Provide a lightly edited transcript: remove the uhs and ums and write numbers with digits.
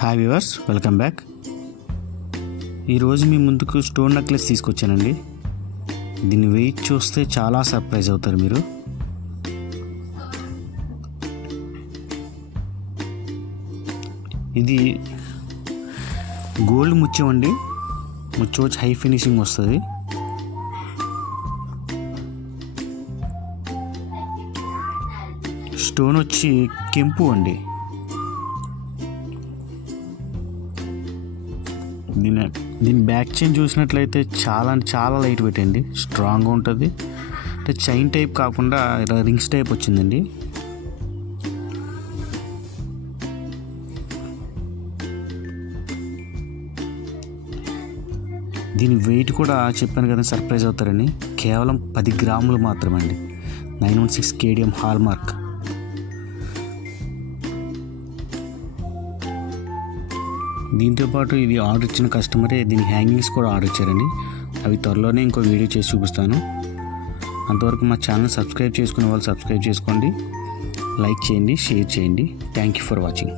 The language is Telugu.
Hi viewers, welcome back. ఈరోజు మీ ముందుకు స్టోన్ నెక్లెస్ తీసుకొచ్చానండి. దీన్ని వెయిట్ చూస్తే చాలా సర్ప్రైజ్ అవుతారు మీరు. ఇది గోల్డ్ ముత్యం అండి. ముత్యం వచ్చి హై ఫినిషింగ్ వస్తుంది. స్టోన్ వచ్చి కెంపు అండి. దీని బ్యాక్ చైన్ చూసినట్లయితే చాలా లైట్ వెయిట్ అండి, స్ట్రాంగ్గా ఉంటుంది. అంటే చైన్ టైప్ కాకుండా ఇలా రింగ్స్ టైప్ వచ్చిందండి. దీని వెయిట్ కూడా చెప్పాను కదా, సర్ప్రైజ్ అవుతారని. కేవలం 10 గ్రాములు మాత్రమే అండి. 916 KDM హాల్ మార్క్. దీంతోపాటు ఇది ఆర్డర్ ఇచ్చిన కస్టమరే దీని హ్యాంగింగ్స్ కూడా ఆర్డర్ ఇచ్చారండి. అవి త్వరలోనే ఇంకో వీడియో చేసి చూపిస్తాను. అంతవరకు మా ఛానల్ సబ్స్క్రైబ్ చేసుకునే వాళ్ళు సబ్స్క్రైబ్ చేసుకోండి, లైక్ చేయండి, షేర్ చేయండి. Thank you for watching.